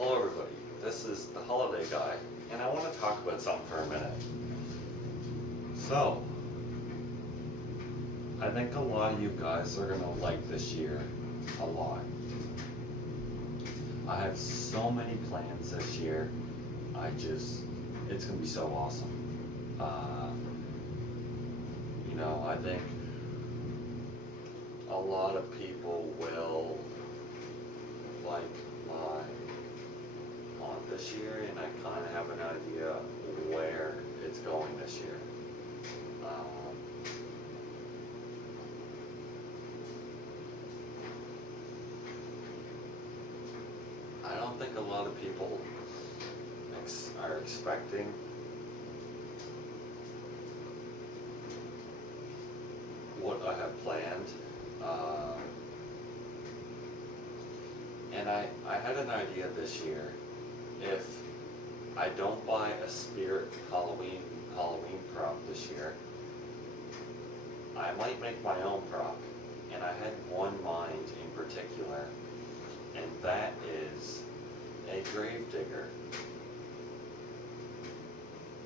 Hello everybody, this is the Holiday Guy, and I want to talk about something for a minute. So, I think a lot of you guys are going to like this year a lot. I have so many plans this year, it's going to be so awesome. I think a lot of people will like my this year, and I kind of have an idea where it's going this year. I don't think a lot of people are expecting what I have planned. And I had an idea this year. If I don't buy a Spirit Halloween prop this year, I might make my own prop. And I had one mind in particular, and that is a Gravedigger.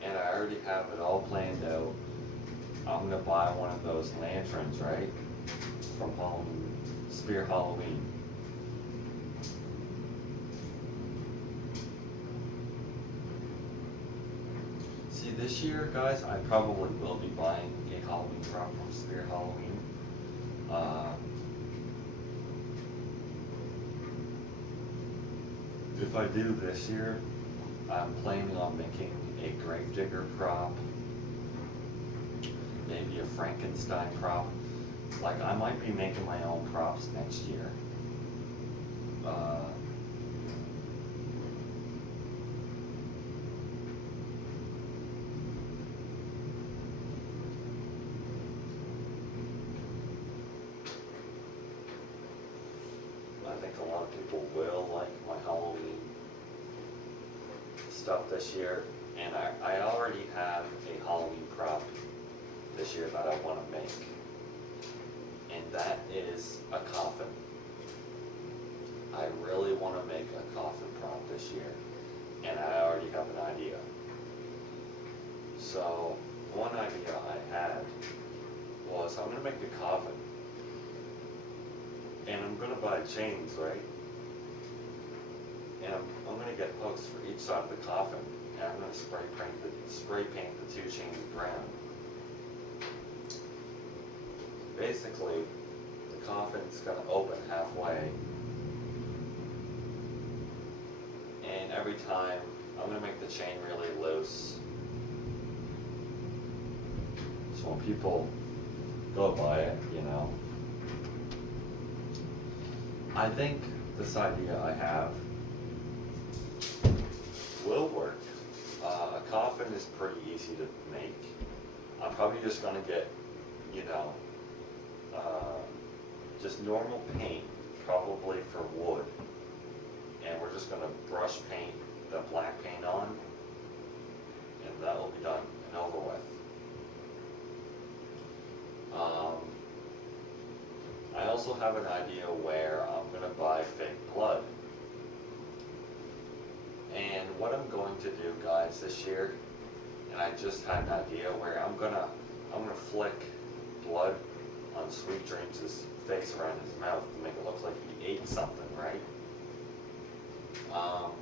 And I already have it all planned out. I'm gonna buy one of those lanterns, right? From Spirit Halloween. See, this year, guys, I probably will be buying a Halloween prop from Spirit Halloween. If I do this year, I'm planning on making a Gravedigger prop, maybe a Frankenstein prop. Like, I might be making my own props next year. I think a lot of people will like my Halloween stuff this year, and I already have a Halloween prop this year that I want to make, and that is a coffin. I really want to make a coffin prop this year, and I already have an idea. So one idea I had was I'm going to make a coffin, and I'm going to buy chains, right? And I'm going to get hooks for each side of the coffin, and I'm going to spray paint the two chains brown. Basically, the coffin's going to open halfway, and every time I'm going to make the chain really loose, so when people go by it, I think this idea I have will work. A coffin is pretty easy to make. I'm probably just going to get, just normal paint, probably for wood, and we're just going to brush paint the black paint on, and that will be done and over with. I also have an idea where I'm going to buy fake blood. And what I'm going to do, guys, this year, and I just had an idea where I'm gonna flick blood on Sweet Dreams' face around his mouth to make it look like he ate something, right? I'm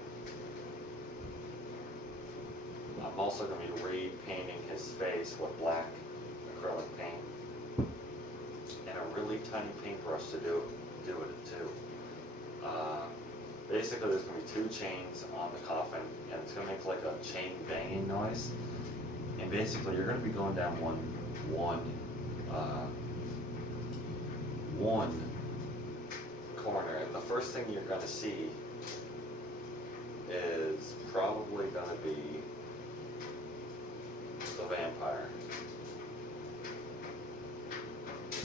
also going to be repainting his face with black acrylic paint and a really tiny paintbrush to do it too. Basically, there's going to be two chains on the coffin, and it's going to make like a chain banging noise. And basically, you're going to be going down one corner, and the first thing you're going to see is probably going to be the vampire.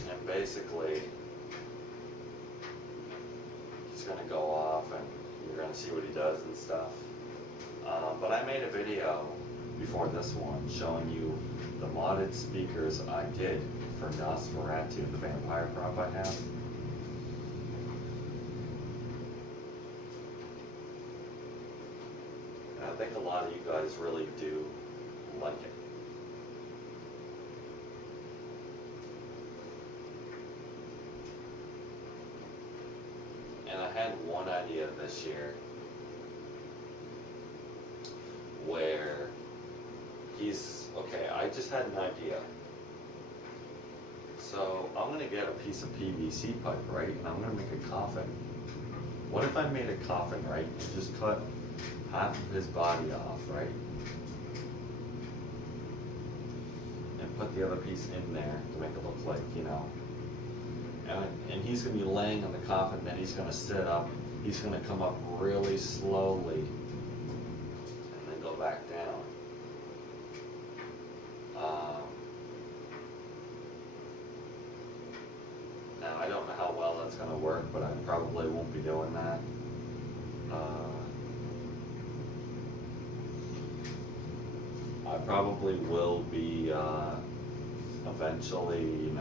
And basically, he's going to go off, and you're going to see what he does and stuff. But I made a video before this one showing you the modded speakers I did for Nosferatu, the vampire prop I have. think a lot of you guys really do like it. And I had one idea this year where okay, I just had an idea. So I'm gonna get a piece of PVC pipe, right, and I'm gonna make a coffin. What if I made a coffin, right, and just cut half of his body off, right? And put the other piece in there to make it look like, and he's gonna be laying on the coffin, then he's gonna sit up, he's gonna come up really slowly, and then go back down. Now I don't know how well that's gonna work, but I probably won't be doing that. I probably will be eventually,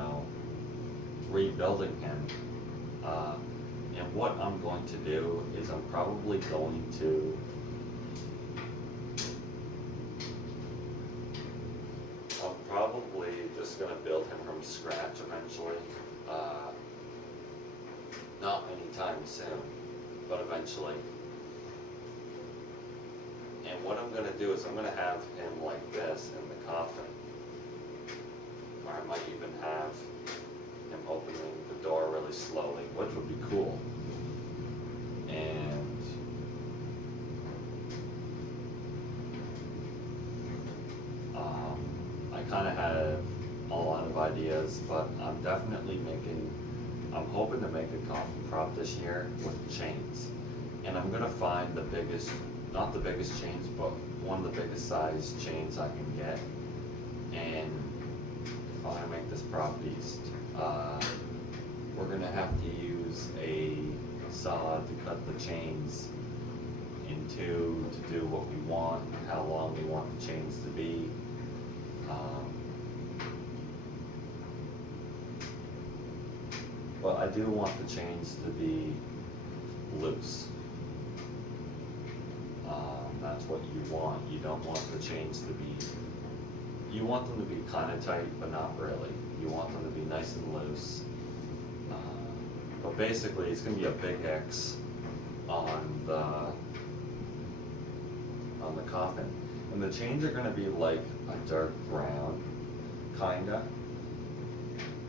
rebuilding him. And what I'm going to do is I'm probably going to just gonna build him from scratch eventually. Not anytime soon, but eventually. And what I'm gonna do is I'm gonna have him like this in the coffin. Or I might even have him opening the door really slowly, which would be cool. And I kind of have a lot of ideas, but I'm hoping to make a coffin prop this year with chains. And I'm gonna find not the biggest chains, but one of the biggest size chains I can get. And if I'm gonna make this prop beast, we're gonna have to use a saw to cut the chains in two to do what we want, how long we want the chains to be. But I do want the chains to be loose. That's what you want. You don't want the chains to be, you want them to be kind of tight, but not really. You want them to be nice and loose. But basically, it's going to be a big X on the coffin. And the chains are going to be like a dark brown, kinda.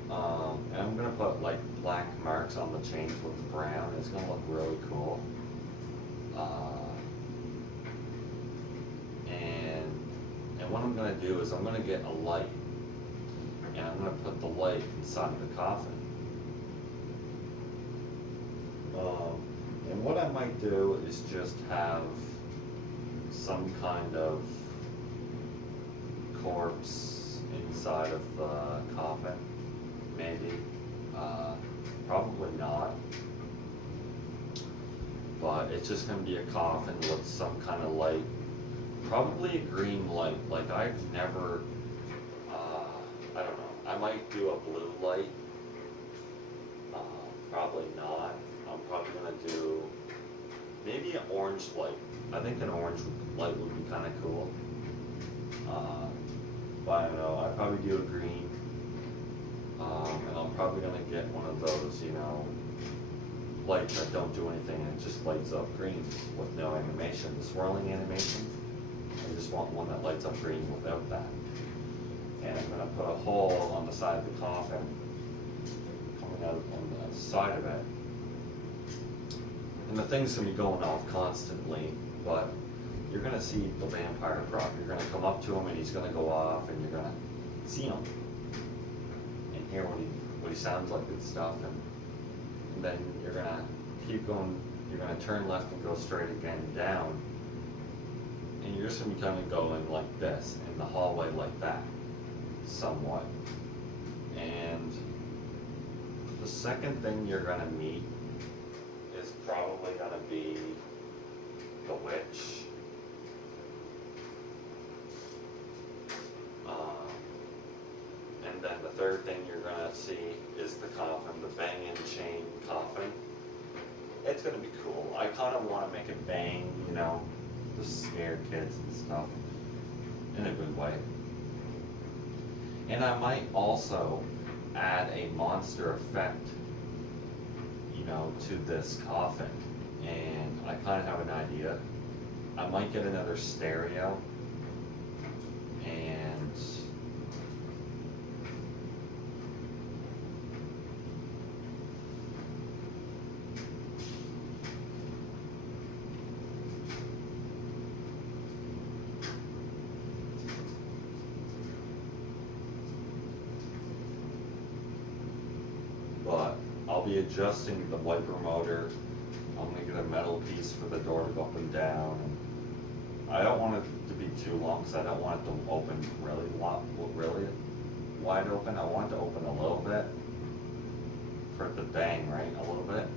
And I'm going to put like black marks on the chains with brown. It's going to look really cool. And what I'm going to do is I'm going to get a light. And I'm going to put the light inside of the coffin. And what I might do is just have some kind of corpse inside of the coffin, maybe. Probably not. But it's just going to be a coffin with some kind of light. Probably a green light. Like I've never, I don't know. I might do a blue light. Probably not. I'm probably going to do maybe an orange light. I think an orange light would be kind of cool. But I don't know. I'd probably do a green. And I'm probably going to get one of those, lights that don't do anything and it just lights up green with no animation. The swirling animation, I just want one that lights up green without that. And I'm going to put a hole on the side of the coffin, coming out on the side of it. And the thing's going to be going off constantly, but you're going to see the vampire prop. You're going to come up to him and he's going to go off and you're going to see him and hear what he sounds like and stuff. And then you're going to keep going, you're going to turn left and go straight again down. And you're just going to be kind of going like this in the hallway like that, somewhat. And the second thing you're going to meet is probably going to be the witch. And then the third thing you're going to see is the coffin, the bang and chain coffin. It's going to be cool. I kind of want to make it bang, to scare kids and stuff in a good way. And I might also add a monster effect, you know, to this coffin. And I kind of have an idea. I might get another stereo and but I'll be adjusting the wiper motor. I'm gonna get a metal piece for the door to go up and down. I don't want it to be too long because I don't want it to open really wide open. I want it to open a little bit for it to bang right a little bit.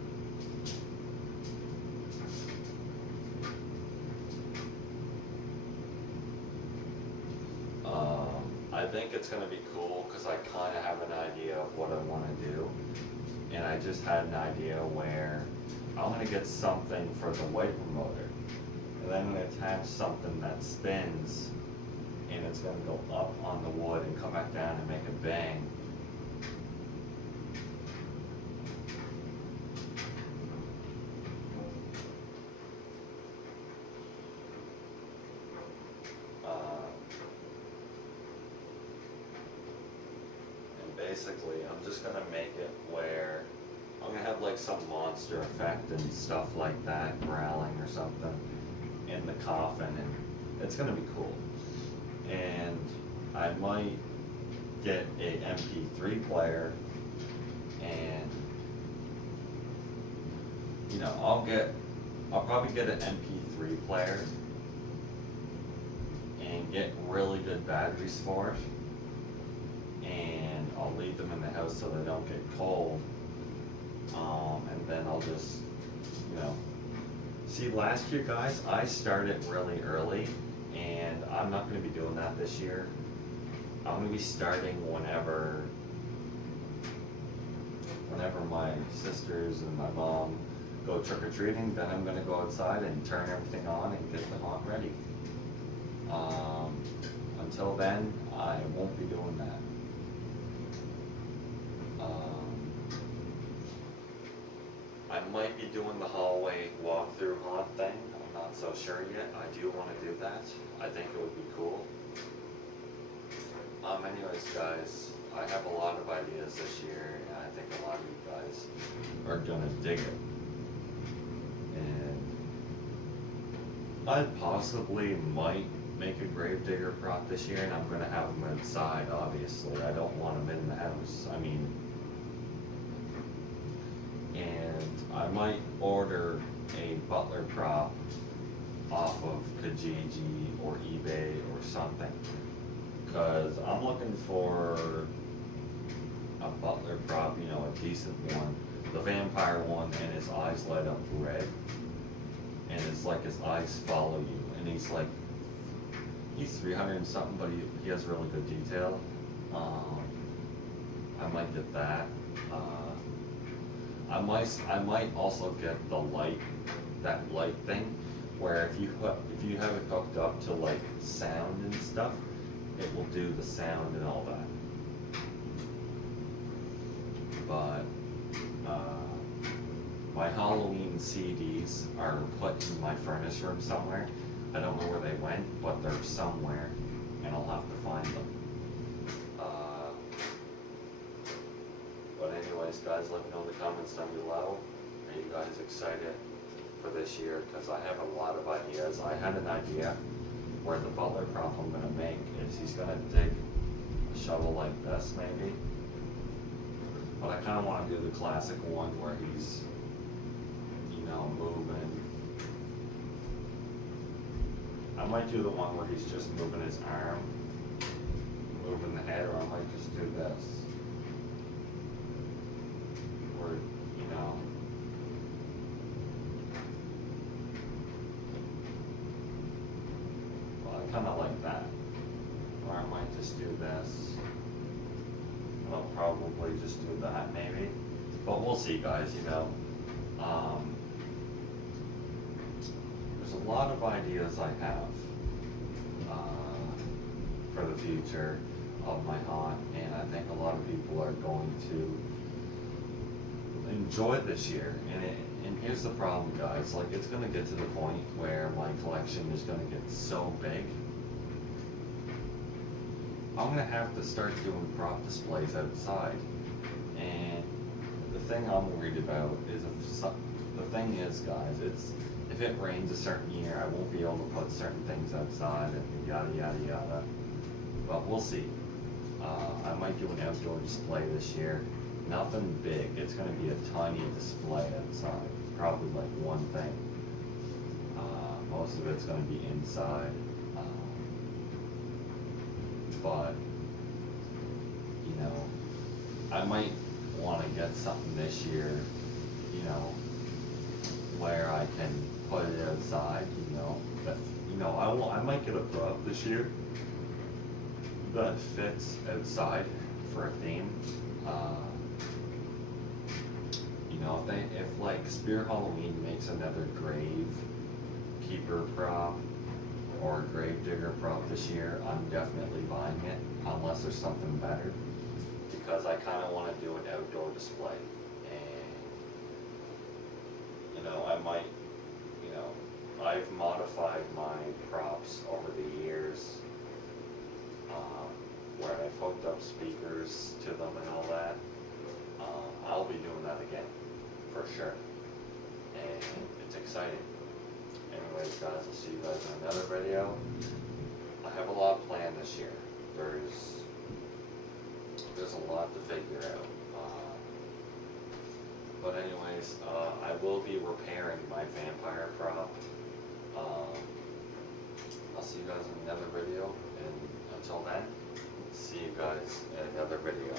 I think it's gonna be cool because I kind of have an idea of what I want to do, and I just had an idea where I'm gonna get something for the wiper motor, and then I'm gonna attach something that spins, and it's gonna go up on the wood and come back down and make a bang. Basically, I'm just gonna make it where I'm gonna have like some monster effect and stuff like that, growling or something in the coffin, and it's gonna be cool. And I might get a MP3 player, and you know, I'll probably get an MP3 player and get really good batteries for it, and I'll leave them in the house so they don't get cold. And then I'll just, you know, see, last year, guys, I started really early, and I'm not going to be doing that this year. I'm going to be starting whenever my sisters and my mom go trick-or-treating. Then I'm going to go outside and turn everything on and get them all ready. Until then, I won't be doing that. I might be doing the hallway walkthrough haunt thing. I'm not so sure yet. I do want to do that. I think it would be cool. Anyways, guys, I have a lot of ideas this year, and I think a lot of you guys are gonna dig it. And I possibly might make a gravedigger prop this year, and I'm gonna have them inside, obviously. I don't want them in the house. I mean, and I might order a butler prop off of Kijiji or eBay or something, because I'm looking for a butler prop, you know, a decent one. The vampire one, and his eyes light up red, and it's like his eyes follow you, and he's 300 and something, but he has really good detail. I might get that. I might also get the light, that light thing, where if you have it hooked up to like sound and stuff, it will do the sound and all that. But my Halloween CDs are put in my furnace room somewhere. I don't know where they went, but they're somewhere, and I'll have to find them. But anyways, guys, let me know in the comments down below. Are you guys excited for this year? Because I have a lot of ideas. I had an idea where the butler prop I'm going to make is he's going to dig a shovel like this, maybe. But I kind of want to do the classic one where he's, you know, moving. I might do the one where he's just moving his arm, moving the head, or I might just do this. Or, you know. Well, I kind of like that. Or I might just do this. And I'll probably just do that, maybe. But we'll see, guys, you know. There's a lot of ideas I have for the future of my haunt, and I think a lot of people are going to enjoy this year. And here's the problem, guys. Like, it's gonna get to the point where my collection is gonna get so big, I'm gonna have to start doing prop displays outside. And the thing I'm worried about is the thing is, guys, it's if it rains a certain year, I won't be able to put certain things outside and yada yada yada. But we'll see. I might do an outdoor display this year. Nothing big. It's gonna be a tiny display outside. Probably like one thing. Most of it's gonna be inside. But you know, I might want to get something this year, you know, where I can put it outside, you know. But you know, I might get a prop this year that fits outside for a theme. You know, if like Spirit Halloween makes another grave keeper prop or grave digger prop this year, I'm definitely buying it, unless there's something better, because I kind of want to do an outdoor display. And you know, I might, you know, I've modified my props over the years, where I've hooked up speakers to them and all that. I'll be doing that again, for sure, and it's exciting. Anyways, guys, I'll see you guys in another video. I have a lot planned this year. There's a lot to figure out. But anyways, I will be repairing my vampire prop. I'll see you guys in another video, and until then, see you guys in another video.